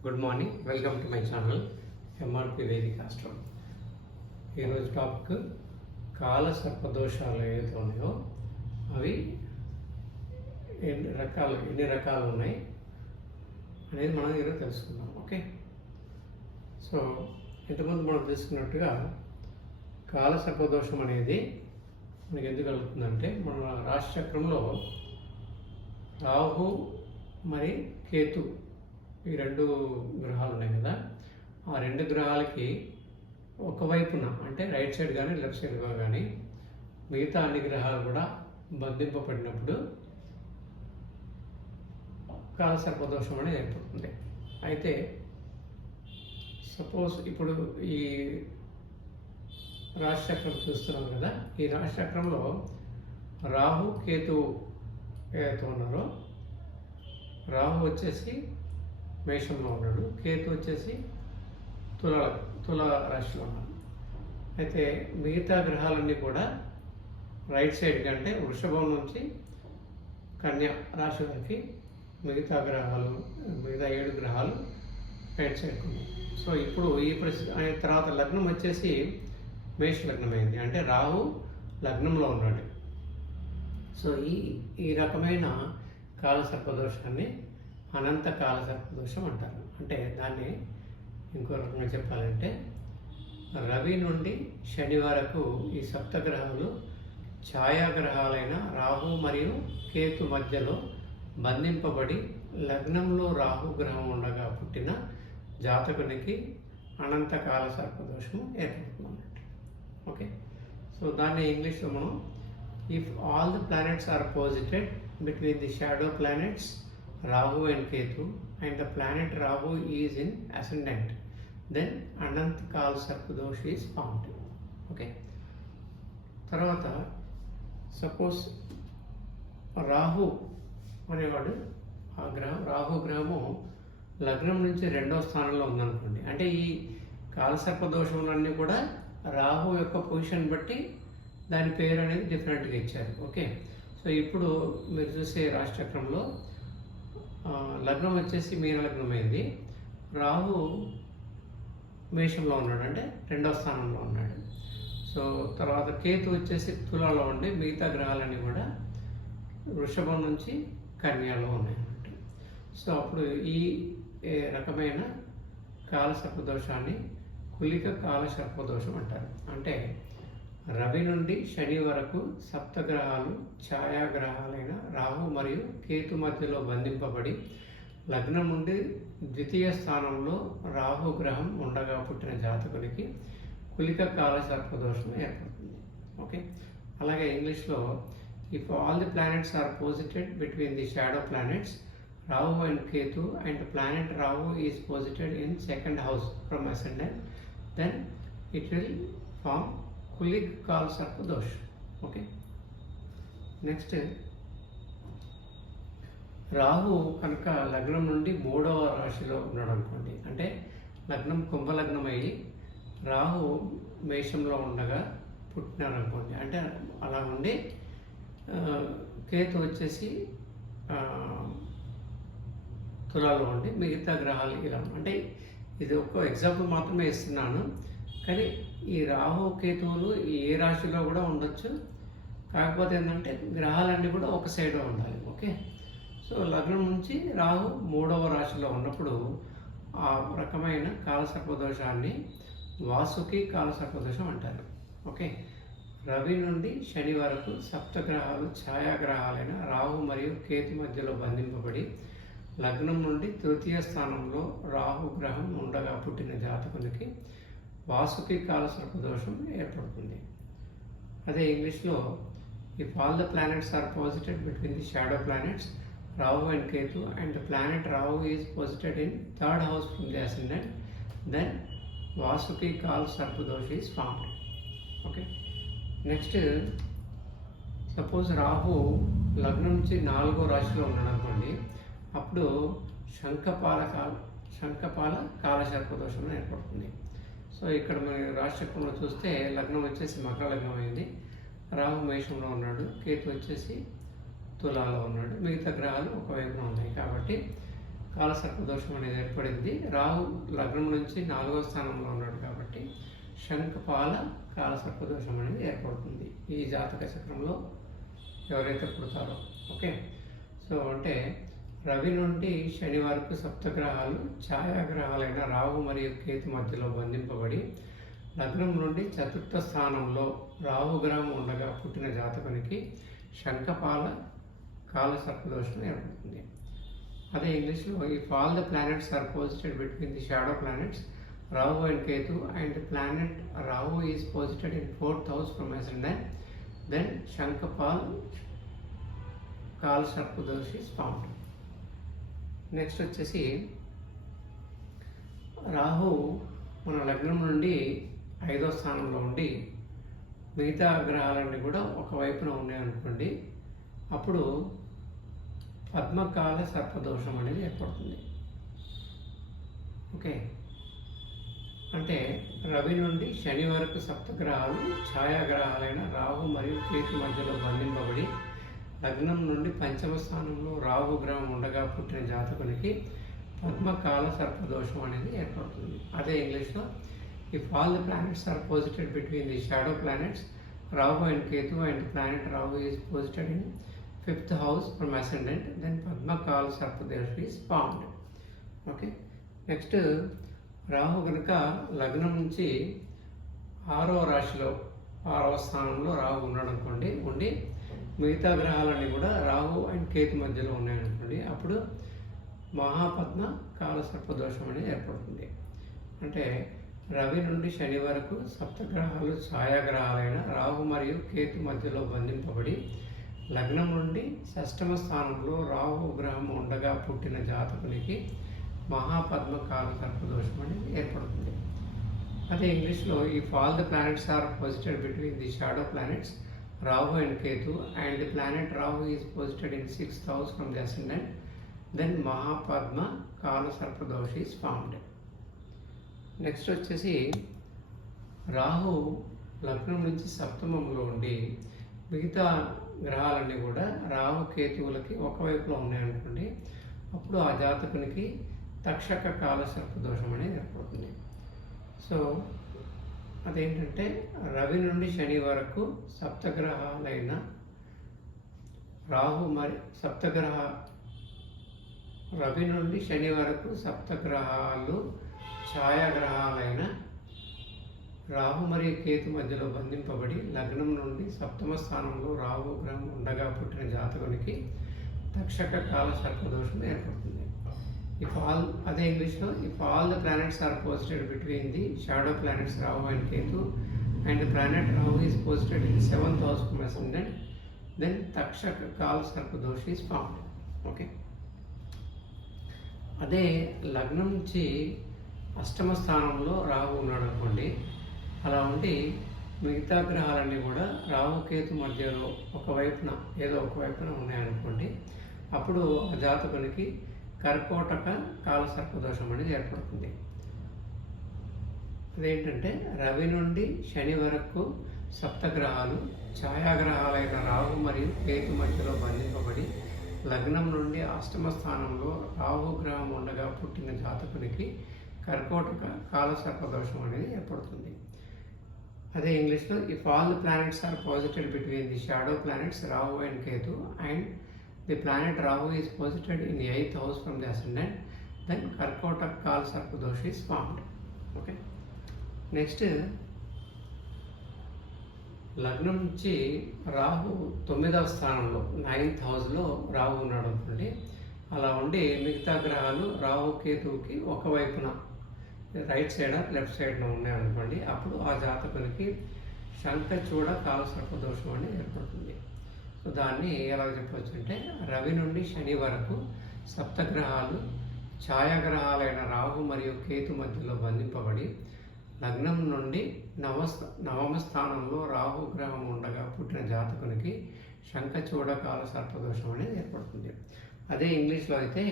Good morning welcome to my channel MRP వేదిక ఆస్ట్రం ఈరోజు టాపిక్ కాల సర్పదోషాలు ఏవైతే ఉన్నాయో అవి ఎన్ని రకాలు ఎన్ని రకాలు ఉన్నాయి అనేది మనం ఈరోజు తెలుసుకుందాం ఓకే? సో ఇంతకుముందు మనం తెలుసుకున్నట్టుగా కాల సర్పదోషం అనేది మనకి ఎందుకు కలుగుతుందంటే మన రాశి చక్రంలో రాహు మరి కేతు ఈ రెండు గ్రహాలు ఉన్నాయి కదా. ఆ రెండు గ్రహాలకి ఒకవైపున అంటే రైట్ సైడ్ కానీ లెఫ్ట్ సైడ్ కానీ మిగతా అన్ని గ్రహాలు కూడా బంధింపబడినప్పుడు కాలసర్పదోషం అనేది ఏర్పడుతుంది. అయితే సపోజ్ ఇప్పుడు ఈ రాశిచక్రం చూస్తున్నాం కదా. ఈ రాశిచక్రంలో రాహు కేతు ఏదైతే ఉన్నారో రాహు వచ్చేసి మేషంలో ఉన్నాడు. కేతు వచ్చేసి తుల తుల రాశిలో ఉన్నాడు. అయితే మిగతా గ్రహాలన్నీ కూడా రైట్ సైడ్ కంటే వృషభం నుంచి కన్యా రాశి వరకు మిగతా గ్రహాలు మిగతా ఏడు గ్రహాలు రైట్ సైడ్ ఉన్నాయి. సో ఇప్పుడు ఈ పరిస్థితి ఆయన తర్వాత లగ్నం వచ్చేసి మేష లగ్నం అయింది అంటే రాహు లగ్నంలో ఉన్నాడు. సో ఈ ఈ రకమైన కాల అనంతకాల సర్పదోషం అంటారు. అంటే దాన్ని ఇంకో రకంగా చెప్పాలంటే రవి నుండి శని వరకు ఈ సప్తగ్రహాలు ఛాయాగ్రహాలైన రాహు మరియు కేతు మధ్యలో బంధింపబడి లగ్నంలో రాహు గ్రహం ఉండగా పుట్టిన జాతకునికి అనంతకాల సర్పదోషము ఏర్పడుతుంది ఓకే? సో దాన్ని ఇంగ్లీష్లో మనం if all the planets are posited between the shadow planets Rahu and Ketu and the planet Rahu is in ascendant. Then Anant Kaal Sarpdosh is found. Okay తర్వాత సపోజ్ రాహు అనేవాడు ఆ గ్రహం రాహు గ్రహము లగ్నం నుంచి రెండో స్థానంలో ఉందనుకోండి. అంటే ఈ కాలసర్ప దోషములన్నీ కూడా రాహు యొక్క పొజిషన్ బట్టి దాని పేరు అనేది డిఫరెంట్గా ఇచ్చారు. ఓకే సో ఇప్పుడు మీరు చూసే రాశిచక్రంలో లగ్నం వచ్చేసి మీన లగ్నం రాహు మేషంలో ఉన్నాడు. అంటే రెండవ స్థానంలో ఉన్నాడు. సో తర్వాత కేతు వచ్చేసి తులాలో ఉండి మిగతా గ్రహాలన్నీ కూడా వృషభం నుంచి కన్యాలో ఉన్నాయన్నమాట. సో అప్పుడు ఈ ఏ రకమైన కాల సర్పదోషాన్ని కులిక కాల సర్పదోషం అంటారు. అంటే రవి నుండి శని వరకు సప్తగ్రహాలు ఛాయాగ్రహాలైన రాహు మరియు కేతు మధ్యలో బంధింపబడి లగ్నం నుండి ద్వితీయ స్థానంలో రాహు గ్రహం ఉండగా పుట్టిన జాతకునికి కులిక కాల సర్పదోషం ఏర్పడుతుంది. ఓకే? అలాగే ఇంగ్లీష్లో if all the planets are posited between the shadow planets Rahu and Ketu and planet Rahu is posited in second house from ascendant then it will form Kulik Kaal Sarpdosh okay next Rahu కనుక లగ్నం నుండి మూడవ రాశిలో ఉన్నాడు అనుకోండి. అంటే లగ్నం కుంభలగ్నం అయ్యి రాహు మేషంలో ఉండగా పుట్టినారనుకోండి అంటే అలా ఉండి కేతు వచ్చేసి తులాలో ఉండి మిగతా గ్రహాలు ఇలా. అంటే ఇది ఒక ఎగ్జాంపుల్ మాత్రమే ఇస్తున్నాను. కానీ ఈ రాహు కేతువులు ఏ రాశిలో కూడా ఉండొచ్చు. కాకపోతే ఏంటంటే గ్రహాలన్నీ కూడా ఒక సైడ్ ఉండాలి. ఓకే? సో లగ్నం నుంచి రాహు మూడవ రాశిలో ఉన్నప్పుడు ఆ రకమైన కాలసర్పదోషాన్ని వాసుకి కాలసర్పదోషం అంటారు. ఓకే? రవి నుండి శని వరకు సప్తగ్రహాలు ఛాయాగ్రహాలైన రాహు మరియు కేతు మధ్యలో బంధింపబడి లగ్నం నుండి తృతీయ స్థానంలో రాహు గ్రహం ఉండగా పుట్టిన జాతకునికి వాసుకి కాల దోషం ఏర్పడుతుంది. అదే ఇంగ్లీష్లో if all the planets are posited between the shadow planets Rahu and Ketu and the planet Rahu is posited in third house from the ascendant then Vasuki Kaal Sarpdosh is formed okay next suppose Rahu లగ్నం నుంచి నాలుగో రాశిలో ఉన్నాడు అనుకోండి అప్పుడు శంఖపాల కాల శంఖపాల కాలసర్పదోషం ఏర్పడుతుంది. So ఇక్కడ మన రాశిచక్రంలో చూస్తే లగ్నం వచ్చేసి మకర లగ్నం అయింది. రాహు మేషంలో ఉన్నాడు. కేతు వచ్చేసి తులాలో ఉన్నాడు. మిగతా గ్రహాలు ఒకవైపున ఉన్నాయి కాబట్టి కాలసర్ప దోషం అనేది ఏర్పడింది. రాహు లగ్నం నుంచి నాలుగో స్థానంలో ఉన్నాడు కాబట్టి శంఖపాల కాలసర్ప దోషం అనేది ఏర్పడుతుంది. ఈ జాతక చక్రంలో ఎవరైతే పుడతారో ఓకే? సో అంటే రవి నుండి శని వరకు సప్తగ్రహాలు ఛాయాగ్రహాలైన రాహు మరియు కేతు మధ్యలో బంధింపబడి లగ్నం నుండి చతుర్థ స్థానంలో రాహు గ్రహం ఉండగా పుట్టిన జాతకునికి శంఖపాల కాల సర్పదోషం ఏర్పడుతుంది. అదే ఇంగ్లీష్లో if all the planets are posited between the shadow planets Rahu and Ketu and planet Rahu is posited in fourth house from ascendant then Shankhpal Kaal Sarpdosh is found next వచ్చేసి రాహు మన లగ్నం నుండి ఐదో స్థానంలో ఉండి మిగతా గ్రహాలన్నీ కూడా ఒకవైపున ఉన్నాయనుకోండి అప్పుడు పద్మకాల సర్పదోషం అనేది ఏర్పడుతుంది. ఓకే? అంటే రవి నుండి శని వరకు సప్తగ్రహాలు ఛాయాగ్రహాలైన రాహు మరియు కేతు మధ్యలో బంధింపబడి లగ్నం నుండి పంచమ స్థానంలో రాహు గ్రహం ఉండగా పుట్టిన జాతకునికి పద్మకాల సర్పదోషం అనేది ఏర్పడుతుంది. అదే ఇంగ్లీష్లో if all the planets are posited between the shadow planets Rahu and Ketu and planet Rahu is posited in fifth house from ascendant then Padmakal Sarpdosh is found okay next Rahu కనుక లగ్నం నుంచి ఆరో రాశిలో ఆరవ స్థానంలో రాహు ఉండడం అనుకోండి ఉండి మిగతా గ్రహాలన్నీ కూడా రాహు అండ్ కేతు మధ్యలో ఉన్నాయనుకోండి అప్పుడు మహాపద్మ కాలసర్ప దోషం అనేది ఏర్పడుతుంది. అంటే రవి నుండి శని వరకు సప్తగ్రహాలు ఛాయాగ్రహాలైన రాహు మరియు కేతు మధ్యలో బంధింపబడి లగ్నం నుండి షష్టమ స్థానంలో రాహు గ్రహం ఉండగా పుట్టిన జాతకునికి మహాపద్మ కాలసర్ప దోషం అనేది ఏర్పడుతుంది. అదే ఇంగ్లీష్లో if all the planets are posited between the shadow planets Rahu and Ketu and the planet Rahu is posited in sixth house from the ascendant then Mahapadma Kaal Sarpdosh is found next వచ్చేసి రాహు లగ్నం నుంచి సప్తమంలో ఉండి మిగతా గ్రహాలన్నీ కూడా రాహు కేతువులకి ఒకవైపులో ఉన్నాయనుకోండి అప్పుడు ఆ జాతకునికి తక్షక కాల సర్పదోషం అనేది ఏర్పడుతుంది. సో అదేంటంటే రవి నుండి శని వరకు సప్తగ్రహాలైన రాహు మరి సప్తగ్రహ రవి నుండి శని వరకు సప్తగ్రహాలు ఛాయాగ్రహాలైన రాహు మరియు కేతు మధ్యలో బంధింపబడి లగ్నం నుండి సప్తమ స్థానంలో రాహు గ్రహం ఉండగా పుట్టిన జాతకునికి తక్షక కాల సర్పదోషం ఏర్పడుతుంది. ఇఫ్ ఆల్ అదే ఇంగ్లీష్లో if all the planets are posted between the shadow planets Rahu and Ketu and planet Rahu is posted in seventh house from ascendant then Taksha Kaal Sarpdosh is found okay అదే లగ్నం నుంచి అష్టమ స్థానంలో రాహు ఉన్నాడు అనుకోండి. అలా ఉండి మిగతా గ్రహాలన్నీ కూడా రాహుకేతు మధ్యలో ఒకవైపున ఏదో ఒకవైపున ఉన్నాయనుకోండి. అప్పుడు ఆ జాతకునికి కర్కోటక కాలసర్పదోషం అనేది ఏర్పడుతుంది. అదేంటంటే రవి నుండి శని వరకు సప్తగ్రహాలు ఛాయాగ్రహాలైన రాహు మరియు కేతు మధ్యలో బంధింపబడి లగ్నం నుండి అష్టమ స్థానంలో రాహుగ్రహం ఉండగా పుట్టిన జాతకునికి కర్కోటక కాలసర్పదోషం అనేది ఏర్పడుతుంది. అదే ఇంగ్లీష్లో if all the planets are posited between the shadow planets Rahu and Ketu and the planet Rahu is posited in eighth house from the ascendant then Karkotak Kaal Sarpdosh is formed okay next లగ్నం నుంచి రాహు తొమ్మిదవ స్థానంలో ninth హౌస్లో రాహు ఉన్నాడు అనుకోండి. అలా ఉండి మిగతా గ్రహాలు రాహు కేతువుకి ఒకవైపున రైట్ సైడ్ లెఫ్ట్ సైడ్న ఉన్నాయి అనుకోండి. అప్పుడు ఆ జాతకునికి శంఖ చూడ కాలసర్ప దోషం అనేది ఏర్పడుతుంది. సో దాన్ని ఎలా చెప్పవచ్చు అంటే రవి నుండి శని వరకు సప్తగ్రహాలు ఛాయాగ్రహాలైన రాహు మరియు కేతు మధ్యలో బంధింపబడి లగ్నం నుండి నవస్థ నవమ స్థానంలో రాహు గ్రహం ఉండగా పుట్టిన జాతకునికి శంఖచూడకాల సర్పదోషం అనేది ఏర్పడుతుంది. అదే ఇంగ్లీష్లో అయితే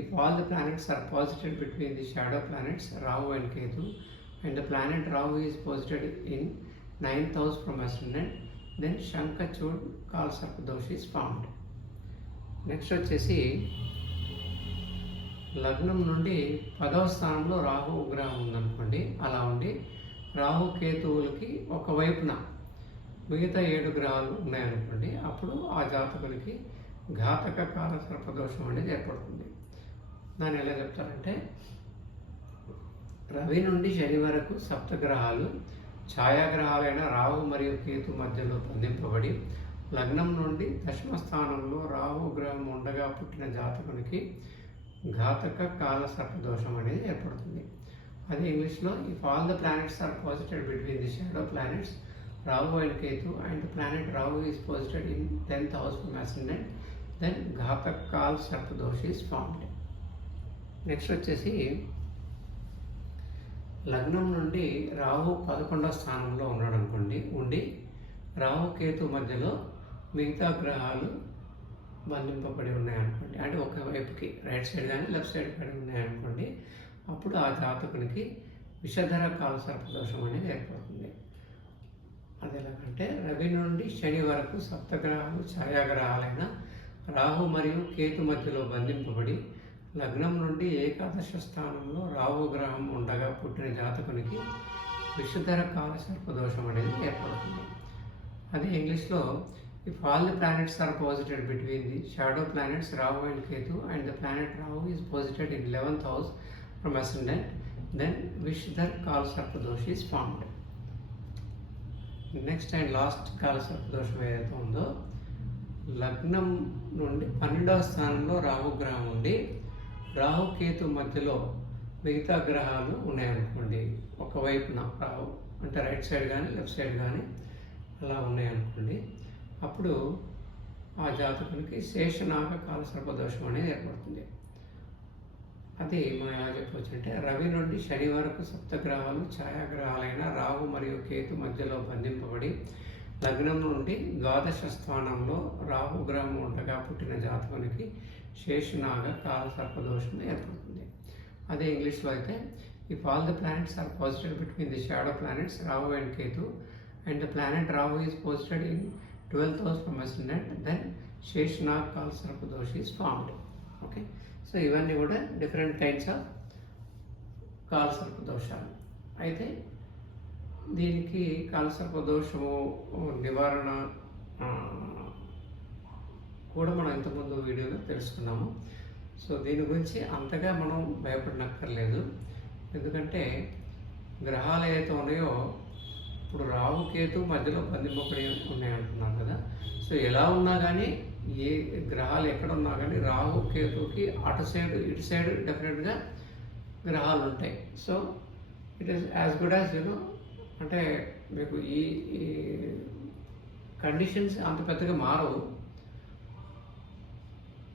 if all the planets are posited between the shadow planets Rahu and Ketu and the planet Rahu is posited in ninth house from ascendant then Shankhachud Kaal Dosh is found next వచ్చేసి లగ్నం నుండి పదవ స్థానంలో రాహు గ్రహం ఉందనుకోండి. అలా ఉండి రాహు కేతువులకి ఒకవైపున మిగతా ఏడు గ్రహాలు ఉన్నాయనుకోండి. అప్పుడు ఆ జాతకులకి ఘాతక కాల సర్పదోషం అనేది ఏర్పడుతుంది. దాన్ని ఎలా చెప్తారంటే రవి నుండి శని వరకు సప్తగ్రహాలు ఛాయాగ్రహాలైన రాహు మరియు కేతు మధ్యలో బంధింపబడి లగ్నం నుండి దశమ స్థానంలో రాహు గ్రహం ఉండగా పుట్టిన జాతకునికి ఘాతక కాల సర్పదోషం అనేది ఏర్పడుతుంది. అది ఇంగ్లీష్లో if all the planets are posited between the shadow planets Rahu and Ketu and planet Rahu is posited in tenth house from ascendant then Ghatak Kaal Sarpdosh is formed next వచ్చేసి లగ్నం నుండి రాహు పదకొండవ స్థానంలో ఉన్నాడు అనుకోండి ఉండి రాహు కేతు మధ్యలో మిగతా గ్రహాలు బంధింపబడి ఉన్నాయనుకోండి అంటే ఒక వైపుకి రైట్ సైడ్ కానీ లెఫ్ట్ సైడ్ పడి ఉన్నాయనుకోండి అప్పుడు ఆ జాతకునికి విషధర కాల సర్పదోషం అనేది ఏర్పడుతుంది. అది ఎలాగంటే రవి నుండి శని వరకు సప్తగ్రహాలు ఛాయాగ్రహాలైన రాహు మరియు కేతు మధ్యలో బంధింపబడి లగ్నం నుండి ఏకాదశ స్థానంలో రాహు గ్రహం ఉండగా పుట్టిన జాతకునికి విషధర కాల సర్పదోషం అనేది ఏర్పడుతుంది. అది ఇంగ్లీష్లో if all the planets are posited between the shadow planets Rahu and Ketu and the planet Rahu is posited in eleventh house from ascendant then Vishdhar Kaal Sarpdosh is formed next and last కాల సర్పదోషం ఏదైతే ఉందో లగ్నం నుండి పన్నెండవ స్థానంలో రాహు గ్రహం ఉండి రాహుకేతు మధ్యలో మిగతా గ్రహాలు ఉన్నాయనుకోండి ఒకవైపున రాహు అంటే రైట్ సైడ్ కానీ లెఫ్ట్ సైడ్ కానీ అలా ఉన్నాయనుకోండి అప్పుడు ఆ జాతకునికి శేషనాగ కాల సర్పదోషం అనేది ఏర్పడుతుంది. అది మనం ఎలా చెప్పవచ్చు అంటే రవి నుండి శని వరకు సప్తగ్రహాలు ఛాయాగ్రహాలైన రాహు మరియు కేతు మధ్యలో బంధింపబడి లగ్నం నుండి ద్వాదశ స్థానంలో రాహుగ్రహం ఉండగా పుట్టిన జాతకునికి శేషనాగ కాల సర్పదోషం ఏర్పడుతుంది. అదే ఇంగ్లీష్లో అయితే if all the planets are posited between the shadow planets Rahu and Ketu and the planet Rahu is posted in twelfth house from ascendant then Sheshnag Kaal Sarpdosha is formed okay so ఇవన్నీ కూడా different kinds of కాల సర్పదోషాలు అయితే దీనికి కాలసర్ప దోషము నివారణ కూడా మనం ఇంతకుముందు వీడియోలో తెలుసుకున్నాము. సో దీని గురించి అంతగా మనం భయపడనక్కర్లేదు. ఎందుకంటే గ్రహాలు ఏవైతే ఉన్నాయో ఇప్పుడు రాహు కేతు మధ్యలో బంధింపబడి ఉన్నాయి అంటున్నాం కదా. సో ఎలా ఉన్నా కానీ ఏ గ్రహాలు ఎక్కడ ఉన్నా కానీ రాహు కేతుకి అటు సైడ్ ఇటు సైడ్ డెఫినెట్గా గ్రహాలు ఉంటాయి. So it is as good as you know అంటే మీకు ఈ కండిషన్స్ అంత పెద్దగా మారవు.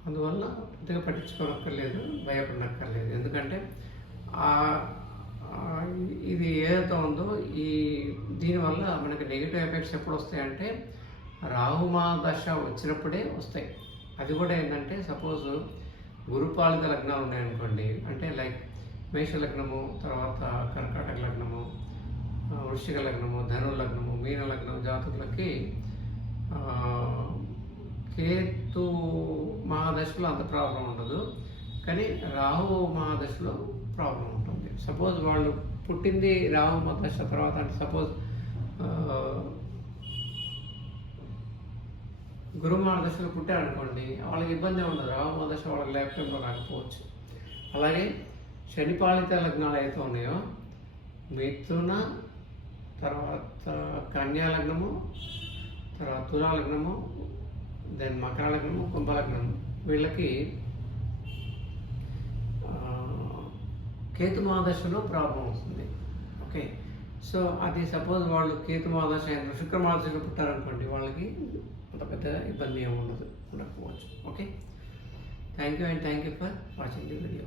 అందువల్ల పెద్దగా పట్టించుకోనక్కర్లేదు భయపడనక్కర్లేదు. ఎందుకంటే ఇది ఏదైతే ఉందో ఈ దీనివల్ల మనకి నెగిటివ్ ఎఫెక్ట్స్ ఎప్పుడు వస్తాయంటే రాహుమా దశ వచ్చినప్పుడే వస్తాయి. అది కూడా ఏంటంటే సపోజ్ గురుపాలిత లగ్నాలు ఉన్నాయనుకోండి అంటే లైక్ మేష లగ్నము తర్వాత కర్కాటక లగ్నము వృషిక లగ్నము ధను లగ్నము మీన లగ్నం జాతకులకి కేతు మహాదశలో అంత ప్రాబ్లం ఉండదు. కానీ రాహు మహాదశలో ప్రాబ్లం ఉంటుంది. సపోజ్ వాళ్ళు పుట్టింది రాహు మహాదశ తర్వాత అంటే సపోజ్ గురు మహాదశలో పుట్టారనుకోండి వాళ్ళకి ఇబ్బంది ఉండదు. రాహు మహాదశ వాళ్ళకి లైఫ్ రాకపోవచ్చు. అలాగే శనిపాలిత లగ్నాలు అయితే ఉన్నాయో మిథున తర్వాత కన్యా లగ్నము తర్వాత తులా లగ్నము దెన్ మకర లగ్నము కుంభ వీళ్ళకి కేతుమాదశలో ప్రాబ్లం వస్తుంది. ఓకే? సో అది సపోజ్ వాళ్ళు కేతు మహాదశ అయిన శుక్ర పుట్టారనుకోండి వాళ్ళకి అంత పెద్ద ఇబ్బంది ఏమి ఉండదు ఉండకపోవచ్చు. Okay? Thank you and thank you for watching the video.